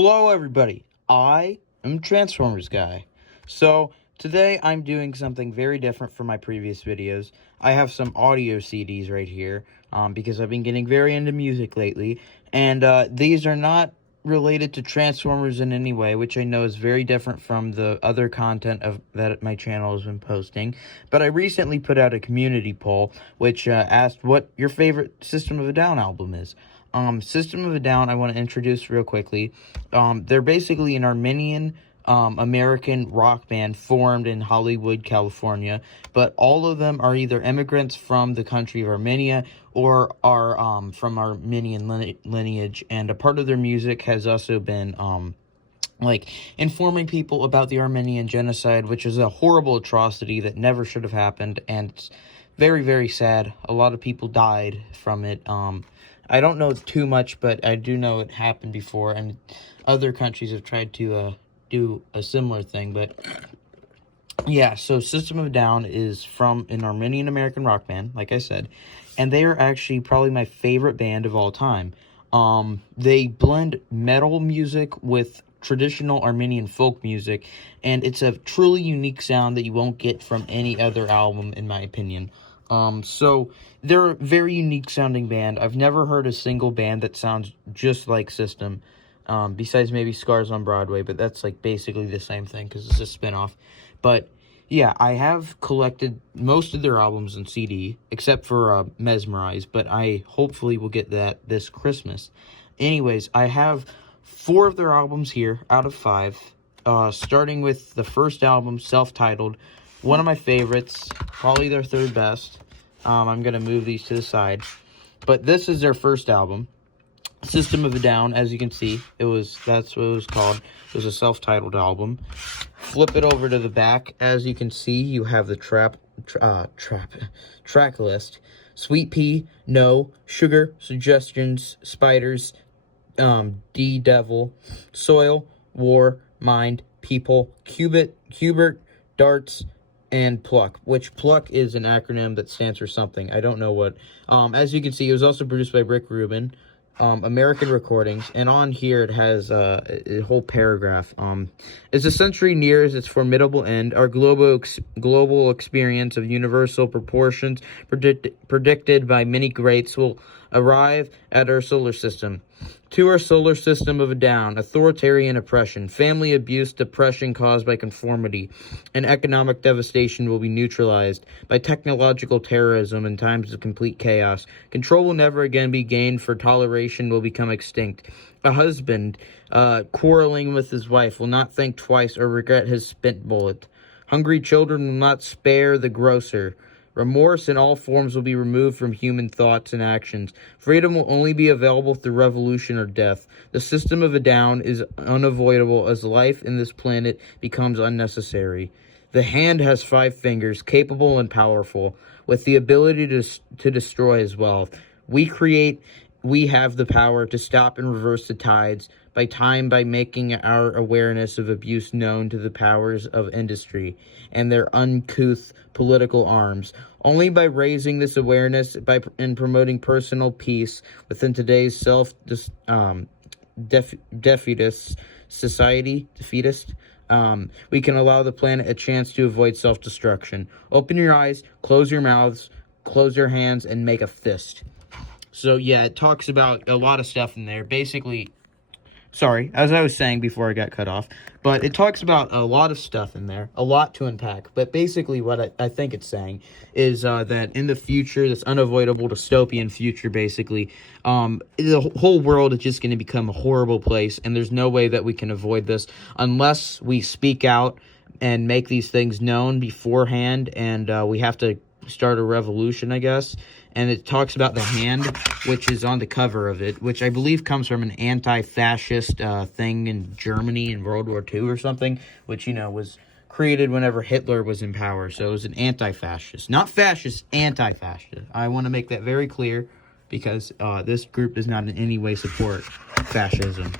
Hello everybody, I am Transformers Guy. So, today I'm doing something very different from my previous videos. I have some audio CDs right here, because I've been getting very into music lately, and these are not related to Transformers in any way, which I know is very different from the other content that my channel has been posting. But I recently put out a community poll, which asked what your favorite System of a Down album is. System of a Down, I want to introduce real quickly. They're basically an Armenian American rock band formed in Hollywood, California, but all of them are either immigrants from the country of Armenia or are from Armenian lineage, and a part of their music has also been informing people about the Armenian genocide, which is a horrible atrocity that never should have happened, and it's very, very sad. A lot of people died from it. I don't know too much, but I do know it happened before, and other countries have tried to do a similar thing. But yeah, so System of a Down is from an Armenian American rock band, like I said, and they are actually probably my favorite band of all time. They blend metal music with traditional Armenian folk music, and it's a truly unique sound that you won't get from any other album, in my opinion. So they're a very unique sounding band. I've never heard a single band that sounds just like System, besides maybe Scars on Broadway, but that's like basically the same thing because it's a spinoff. But yeah, I have collected most of their albums on CD, except for Mesmerize, but I hopefully will get that this Christmas. Anyways, I have 4 of their albums here out of 5, starting with the first album, self-titled, one of my favorites, probably their 3rd best. I'm going to move these to the side. But this is their first album, System of a Down. As you can see, that's what it was called. It was a self-titled album. Flip it over to the back. As you can see, you have the track list. Sweet Pea, No, Sugar, Suggestions, Spiders, D-Devil, Soil, War, Mind, People, Cubert, Darts, and Pluck, which Pluck is an acronym that stands for something. I don't know what. As you can see, it was also produced by Rick Rubin, American Recordings, and on here it has a whole paragraph. As the century nears its formidable end, our global experience of universal proportions predicted by many greats will arrive at our solar system. To our solar system of a down, authoritarian oppression, family abuse, depression caused by conformity, and economic devastation will be neutralized by technological terrorism in times of complete chaos. Control will never again be gained, for toleration will become extinct. A husband quarreling with his wife will not think twice or regret his spent bullet. Hungry children will not spare the grocer. Remorse in all forms will be removed from human thoughts and actions. Freedom will only be available through revolution or death. The System of a Down is unavoidable as life in this planet becomes unnecessary. The hand has 5 fingers, capable and powerful, with the ability to destroy as well. We have the power to stop and reverse the tides by making our awareness of abuse known to the powers of industry and their uncouth political arms. Only by raising this awareness and promoting personal peace within today's defeatist society, we can allow the planet a chance to avoid self-destruction. Open your eyes, close your mouths, close your hands, and make a fist. So yeah, it talks about a lot of stuff in there. Basically, sorry, as I was saying before I got cut off, but it talks about a lot of stuff in there, a lot to unpack. But basically what I think it's saying is that in the future, this unavoidable dystopian future, basically, the whole world is just going to become a horrible place, and there's no way that we can avoid this unless we speak out and make these things known beforehand, and we have to start a revolution, I guess. And it talks about the hand, which is on the cover of it, which I believe comes from an anti-fascist thing in Germany in World War II or something, which, was created whenever Hitler was in power. So it was an anti-fascist. Not fascist, anti-fascist. I want to make that very clear because this group does not in any way support fascism.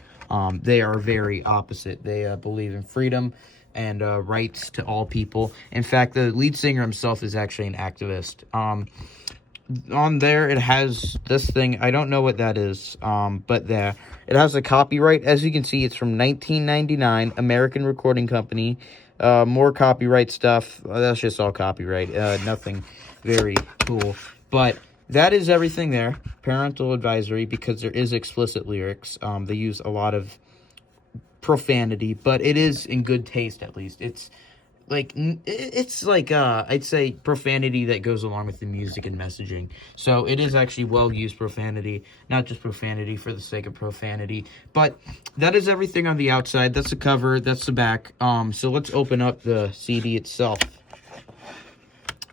They are very opposite. They believe in freedom and rights to all people. In fact, the lead singer himself is actually an activist. on there it has this thing. I don't know what that is, but there it has a copyright. As you can see, it's from 1999, American Recording Company. More copyright stuff. That's just all copyright. Nothing very cool. But that is everything there. Parental advisory, because there is explicit lyrics. They use a lot of profanity, but it is in good taste, at least. It's like I'd say profanity that goes along with the music and messaging. So it is actually well used profanity, not just profanity for the sake of profanity. But that is everything on the outside. That's the cover, that's the back. So let's open up the CD itself.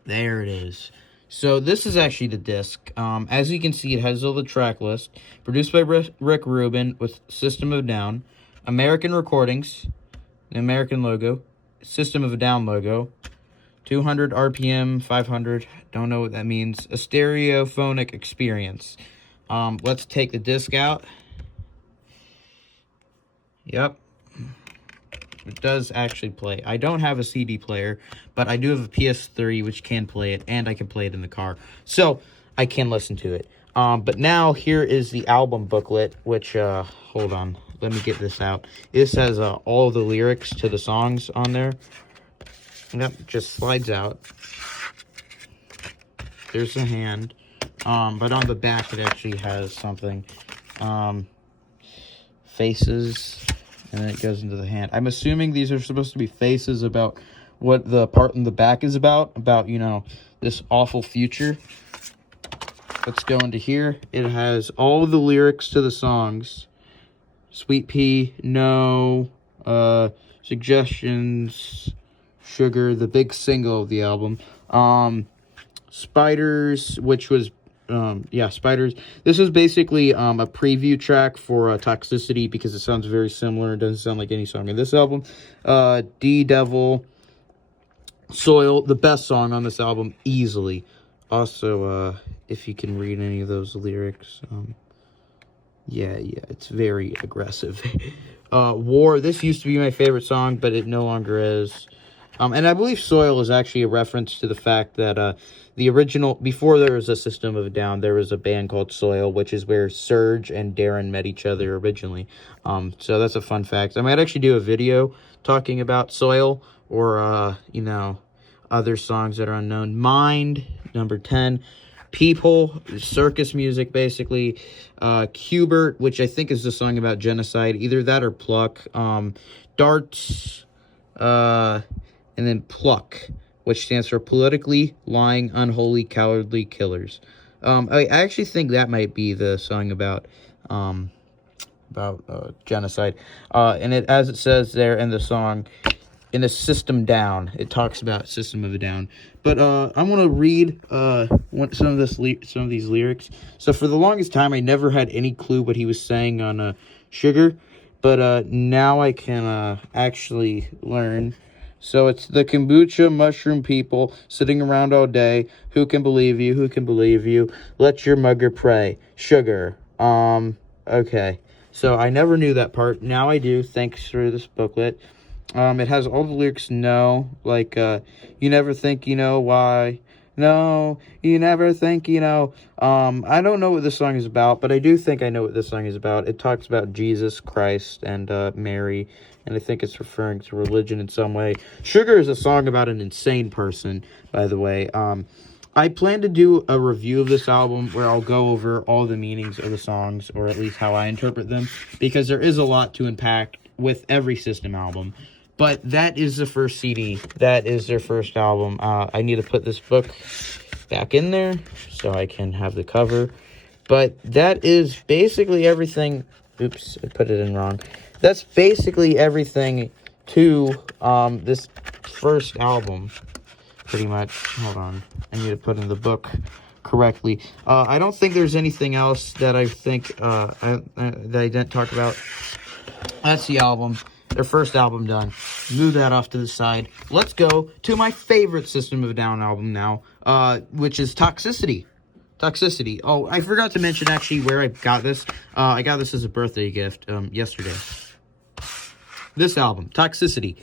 There it is. So this is actually the disc. As you can see, it has all the track list. Produced by Rick Rubin with System of a Down, American Recordings, the American logo, System of a Down logo, 200 RPM, 500, don't know what that means, a stereophonic experience. Let's take the disc out. Yep. It does actually play. I don't have a CD player, but I do have a PS3 which can play it, and I can play it in the car. So, I can listen to it. But now, here is the album booklet, which, hold on. Let me get this out. This has all the lyrics to the songs on there. Yep, just slides out. There's a hand. But on the back, it actually has something. Faces, and then it goes into the hand. I'm assuming these are supposed to be faces about what the part in the back is about, you know, this awful future. Let's go into here. It has all the lyrics to the songs. Sweet Pea, No, Suggestions, Sugar, the big single of the album. Spiders, which was, Spiders. This is basically a preview track for Toxicity, because it sounds very similar. It doesn't sound like any song in this album. D-Devil, Soil, the best song on this album, easily. Also, if you can read any of those lyrics, yeah, it's very aggressive. War, this used to be my favorite song, but it no longer is. And I believe Soil is actually a reference to the fact that the original, before there was a System of a Down, there was a band called Soil, which is where Serge and Darren met each other originally. So that's a fun fact. I might actually do a video talking about Soil, or, you know, other songs that are unknown. Mind, number 10. People, circus music, basically. Qbert, which I think is the song about genocide. Either that or Pluck. Darts, and then Pluck, which stands for Politically Lying, Unholy, Cowardly Killers. I actually think that might be the song about genocide. And it, as it says there in the song, in a System Down, it talks about System of a Down. But I want to read some of these lyrics. So for the longest time, I never had any clue what he was saying on Sugar, but now I can actually learn. So it's the kombucha mushroom people sitting around all day. Who can believe you? Who can believe you? Let your mugger pray. Sugar. Okay. So I never knew that part. Now I do, thanks for this booklet. It has all the lyrics, no, like, you never think you know why. No, you never think you know. I don't know what this song is about, but I do think I know what this song is about. It talks about Jesus Christ and Mary, and I think it's referring to religion in some way. Sugar is a song about an insane person, by the way. I plan to do a review of this album where I'll go over all the meanings of the songs, or at least how I interpret them, because there is a lot to unpack with every System album. But that is the first CD. That is their first album. I need to put this book back in there so I can have the cover. But that is basically everything. Oops, I put it in wrong. That's basically everything to this first album, pretty much. Hold on. I need to put in the book correctly. I don't think there's anything else that I think that I didn't talk about. That's the album. Their first album done. Move that off to the side. Let's go to my favorite System of a Down album now, which is Toxicity. Toxicity. Oh, I forgot to mention actually where I got this. I got this as a birthday gift yesterday. This album, Toxicity.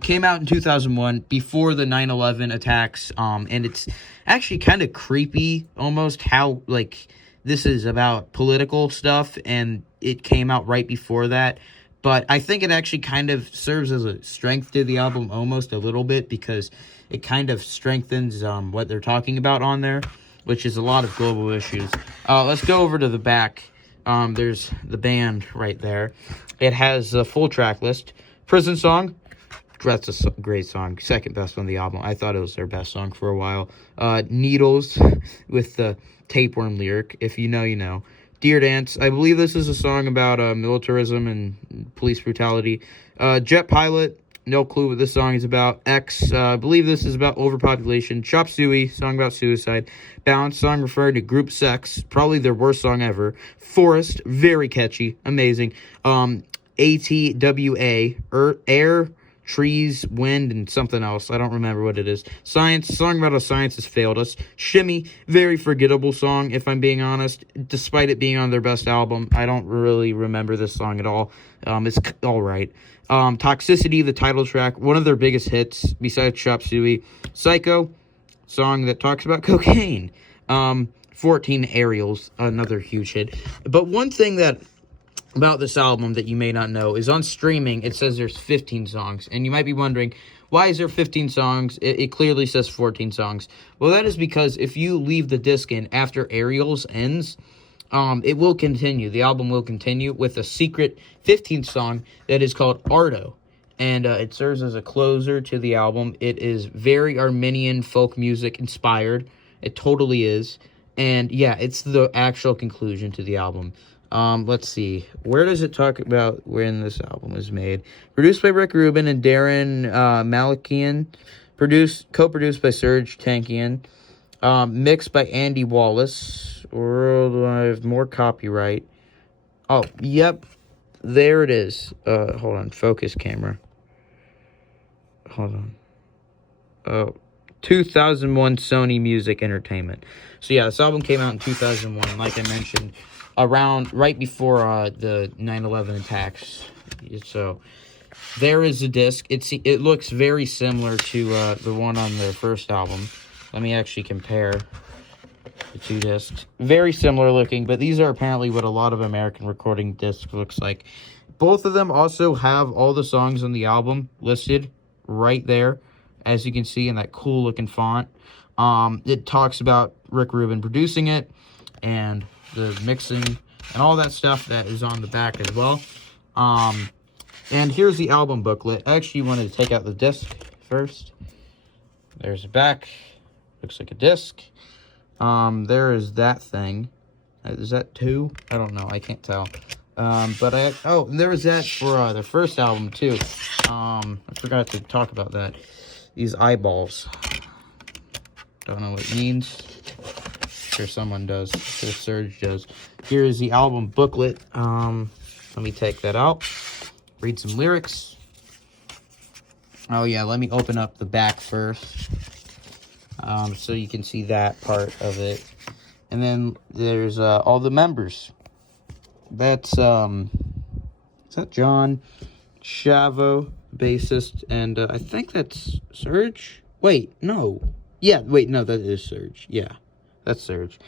Came out in 2001 before the 9/11 attacks. And it's actually kind of creepy almost how, like, this is about political stuff and it came out right before that. But I think it actually kind of serves as a strength to the album almost a little bit because it kind of strengthens what they're talking about on there, which is a lot of global issues. Let's go over to the back. There's the band right there. It has a full track list. Prison Song. That's a great song. Second best on the album. I thought it was their best song for a while. Needles with the tapeworm lyric. If you know, you know. Deer Dance. I believe this is a song about militarism and police brutality. Jet Pilot. No clue what this song is about. X. I believe this is about overpopulation. Chop Suey. Song about suicide. Balance. Song referring to group sex. Probably their worst song ever. Forest. Very catchy. Amazing. ATWA. Air. Trees, Wind, and something else. I don't remember what it is. Science, song about how science has failed us. Shimmy, very forgettable song, if I'm being honest. Despite it being on their best album, I don't really remember this song at all. It's alright. Toxicity, the title track, one of their biggest hits, besides Chop Suey. Psycho, song that talks about cocaine. 14 Aerials, another huge hit. But one thing that about this album that you may not know is on streaming it says there's 15 songs, and you might be wondering, why is there 15 songs? It clearly says 14 songs. Well, that is because if you leave the disc in after Aerials ends, it will continue. The album will continue with a secret 15th song that is called Ardo, and it serves as a closer to the album. It is very Armenian folk music inspired. It totally is. And yeah, it's the actual conclusion to the album. Let's see. Where does it talk about when this album was made? Produced by Rick Rubin and Darren Malakian. Co-produced by Serge Tankian. Mixed by Andy Wallace. Worldwide, more copyright. Oh, yep. There it is. Hold on. Focus camera. Hold on. Oh, 2001 Sony Music Entertainment. So yeah, this album came out in 2001, like I mentioned, around right before the 9/11 attacks. So there is a disc. It looks very similar to the one on their first album. Let me actually compare the two discs. Very similar looking, but these are apparently what a lot of American recording discs looks like. Both of them also have all the songs on the album listed right there, as you can see in that cool looking font. It talks about Rick Rubin producing it and the mixing and all that stuff that is on the back as well. And here's the album booklet. I actually wanted to take out the disc first. There's the back. Looks like a disc. There is that thing. Is that 2? I don't know. I can't tell. There was that for the first album too. I forgot to talk about that. These eyeballs. Don't know what it means. Sure someone does. Sure Serge does. Here is the album booklet. Let me take that out. Read some lyrics. Oh yeah, let me open up the back first. So you can see that part of it. And then there's all the members. That's is that John Chavo, bassist, and I think that's Serge. Wait, no. Yeah, wait, no, that is Serge. Yeah, that's Serge.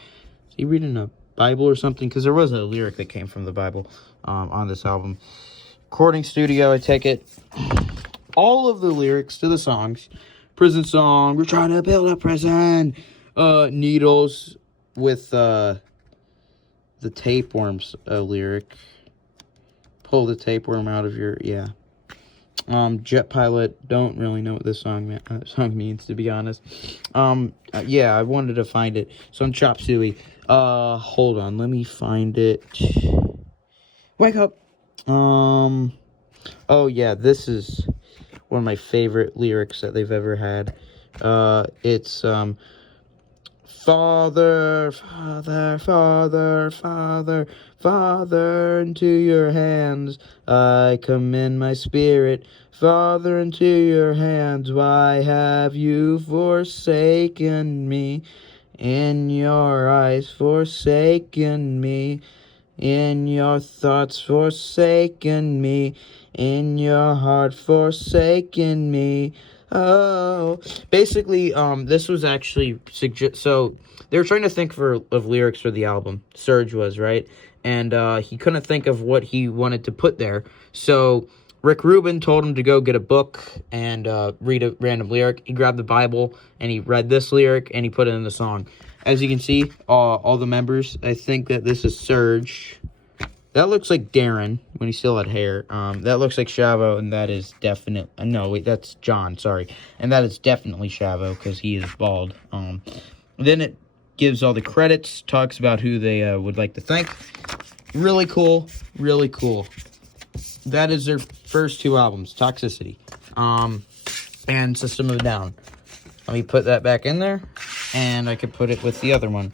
Is he reading a Bible or something? Because there was a lyric that came from the Bible on this album. Recording studio, I take it. All of the lyrics to the songs. Prison Song, we're trying to build a prison. Needles with the tapeworms lyric. Pull the tapeworm out of your, yeah. Jet Pilot, don't really know what this song means, to be honest. Yeah, I wanted to find it. So on Chop Suey. Hold on, let me find it. Wake up. Oh yeah, this is one of my favorite lyrics that they've ever had. It's, Father, Father, Father, Father, Father, into your hands I commend my spirit. Father, into your hands, why have you forsaken me? In your eyes forsaken me. In your thoughts forsaken me, in your heart forsaken me. Oh, basically, this was actually so they were trying to think of lyrics for the album. Serj was, right, and he couldn't think of what he wanted to put there. So Rick Rubin told him to go get a book and read a random lyric. He grabbed the Bible and he read this lyric and he put it in the song. As you can see, all the members, I think that this is Serj. That looks like Darren when he still had hair. That looks like Shavo, and that is definitely... no, wait, that's John, sorry. And that is definitely Shavo, because he is bald. Then it gives all the credits, talks about who they would like to thank. Really cool, really cool. That is their first two albums, Toxicity, and System of a Down. Let me put that back in there, and I could put it with the other one.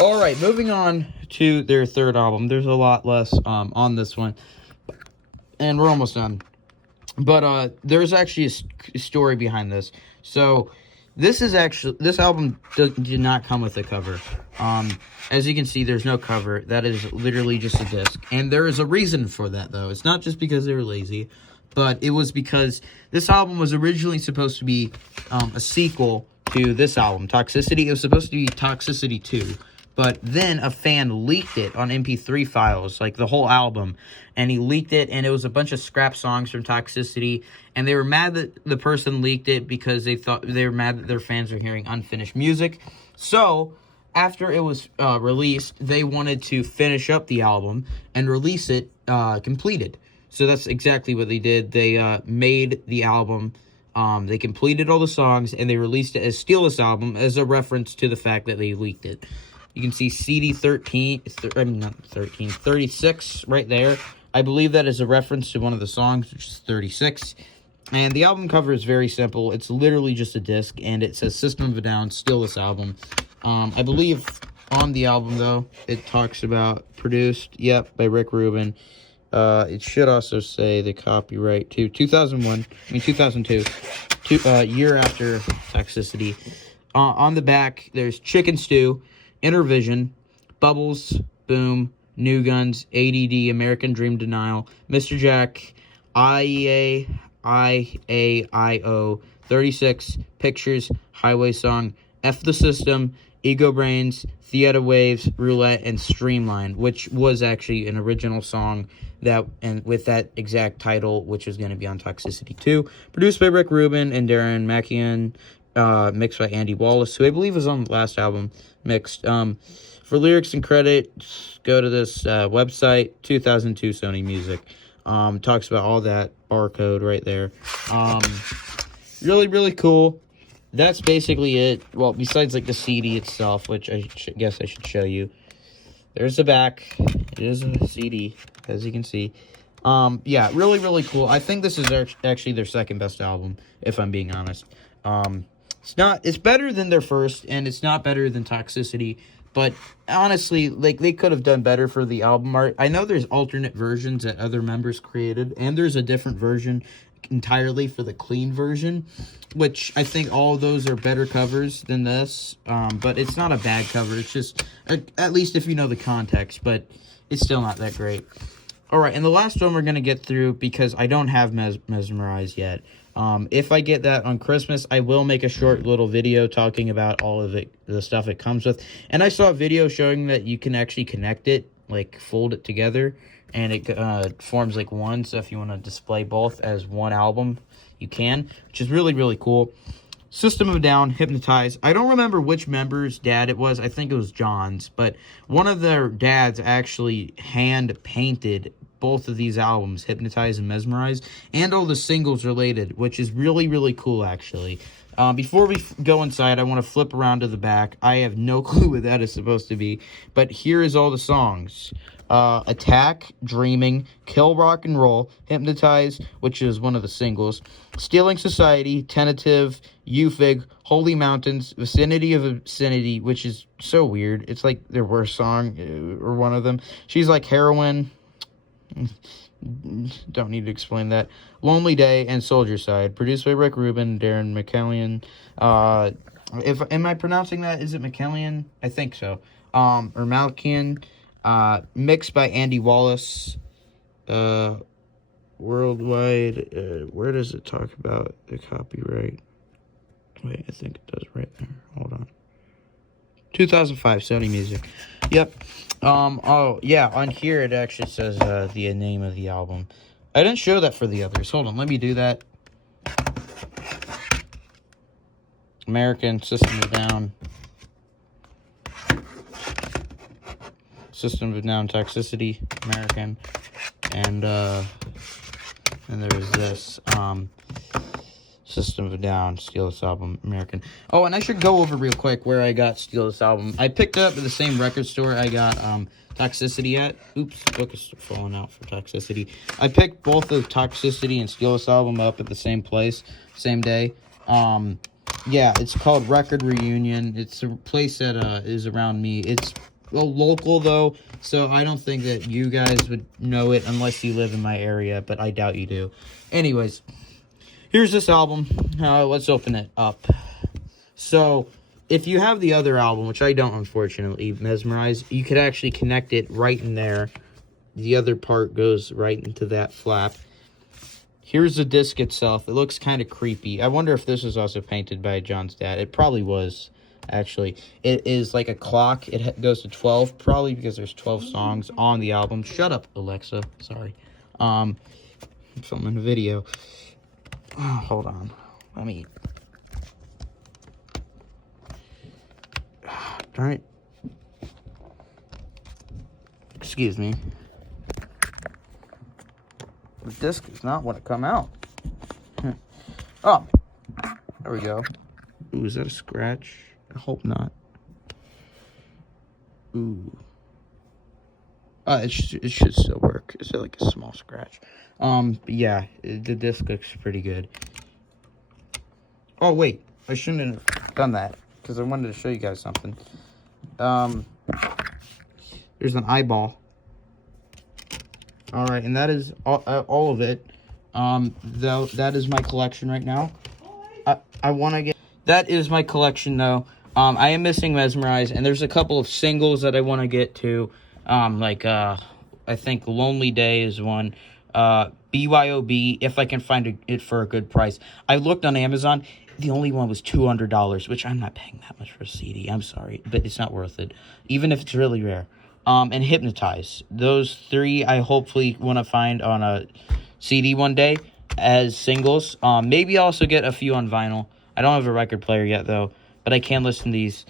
Alright, moving on to their third album. There's a lot less on this one, and we're almost done. But there's actually a story behind this. So this album did not come with a cover. As you can see, there's no cover. That is literally just a disc. And there is a reason for that, though. It's not just because they were lazy, but it was because this album was originally supposed to be a sequel to this album, Toxicity. It was supposed to be Toxicity 2. But then a fan leaked it on MP3 files, like the whole album. And he leaked it, and it was a bunch of scrap songs from Toxicity. And they were mad that the person leaked it because they were mad that their fans were hearing unfinished music. So after it was released, they wanted to finish up the album and release it completed. So that's exactly what they did. They made the album. They completed all the songs, and they released it as Steel's album as a reference to the fact that they leaked it. You can see CD 36 right there. I believe that is a reference to one of the songs, which is 36. And the album cover is very simple. It's literally just a disc, and it says System of a Down, Steel's album. I believe on the album, though, it talks about produced, by Rick Rubin. It should also say the copyright to 2002, year after Toxicity. On the back, there's Chicken Stew, Intervision, Bubbles, Boom, New Guns, ADD, American Dream Denial, Mr. Jack, IEA, IAIO, 36, Pictures, Highway Song, F the System, Ego Brains, Theater Waves, Roulette, and Streamline, which was actually an original song and with that exact title, which was going to be on Toxicity 2. Produced by Rick Rubin and Darren McKeon. Mixed by Andy Wallace, who I believe was on the last album, mixed. For lyrics and credit, go to this website, 2002 Sony Music. Talks about all that barcode right there. Really, really cool. That's basically it. Well, besides like the CD itself, which I guess I should show you. There's the back. It is a CD, as you can see. Yeah, really, really cool. I think this is actually their second best album, if I'm being honest. It's better than their first, and it's not better than Toxicity, but honestly, like, they could have done better for the album art. I know there's alternate versions that other members created, and there's a different version entirely for the clean version, which I think all of those are better covers than this, but it's not a bad cover. It's just, at least if you know the context, but it's still not that great. Alright, and the last one we're going to get through, because I don't have Mesmerize yet. If I get that on Christmas, I will make a short little video talking about all of the stuff it comes with. And I saw a video showing that you can actually connect it, like fold it together, and it forms like one. So if you want to display both as one album, you can, which is really, really cool. System of a Down, Hypnotize. I don't remember which member's dad it was. I think it was John's, but one of their dads actually hand-painted both of these albums, Hypnotize and Mesmerize, and all the singles related, which is really, really cool, actually. Before we go inside, I want to flip around to the back. I have no clue what that is supposed to be, but here is all the songs. Attack, Dreaming, Kill Rock and Roll, Hypnotize, which is one of the singles, Stealing Society, Tentative, Eufig, Holy Mountains, Vicinity of Obscenity, which is so weird. It's like their worst song, or one of them. She's Like Heroin. Don't need to explain that. Lonely Day and Soldier Side, produced by Rick Rubin, Darren McKellion. Am I pronouncing that? Is it McKellion? I think so. or Malakian, mixed by Andy Wallace, worldwide. Where does it talk about the copyright? Wait, I think it does right there. Hold on. 2005, Sony Music. Yep. Oh, yeah, on here it actually says the name of the album. I didn't show that for the others. Hold on, let me do that. American, System of a Down. System of a Down, Toxicity, American. And there's this, System of a Down, Steal This Album, American. Oh, and I should go over real quick where I got Steal This Album. I picked up at the same record store I got Toxicity at. Oops, book is falling out for Toxicity. I picked both of Toxicity and Steal This Album up at the same place, same day. Yeah, it's called Record Reunion. It's a place that is around me. It's local, though, so I don't think that you guys would know it unless you live in my area, but I doubt you do. Anyways, here's this album. Let's open it up. So, if you have the other album, which I don't, unfortunately, Mesmerize, you could actually connect it right in there. The other part goes right into that flap. Here's the disc itself. It looks kind of creepy. I wonder if this was also painted by John's dad. It probably was, actually. It is like a clock. It goes to 12, probably because there's 12 songs on the album. Shut up, Alexa. Sorry. I'm filming a video. Oh, hold on. Let me... Darn it. Excuse me. The disc does not want to come out. Oh, there we go. Ooh, is that a scratch? I hope not. Ooh. It should still work. It's like a small scratch. But yeah, the disc looks pretty good. Oh, wait. I shouldn't have done that, because I wanted to show you guys something. There's an eyeball. Alright, and that is all of it. Though, that is my collection right now. I want to get... That is my collection, though. I am missing Mesmerize, and there's a couple of singles that I want to get to. I think Lonely Day is one. BYOB, if I can find it for a good price. I looked on Amazon. The only one was $200, which I'm not paying that much for a CD. I'm sorry, but it's not worth it, even if it's really rare. And Hypnotize. Those three I hopefully want to find on a CD one day as singles. Maybe also get a few on vinyl. I don't have a record player yet, though, but I can listen to these.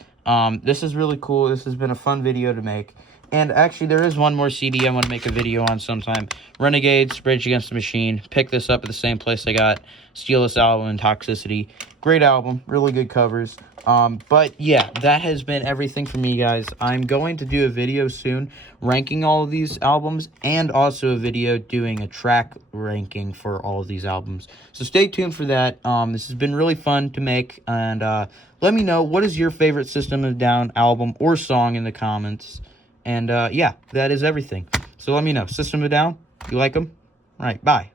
This is really cool. This has been a fun video to make. And actually, there is one more CD I want to make a video on sometime. Renegades, Rage Against the Machine. Pick this up at the same place I got Steal This Album and Toxicity. Great album. Really good covers. But yeah, that has been everything for me, guys. I'm going to do a video soon ranking all of these albums, and also a video doing a track ranking for all of these albums. So stay tuned for that. This has been really fun to make, and let me know, what is your favorite System of a Down album or song in the comments. And yeah, that is everything. So let me know. System of a Down, you like them? All right, bye.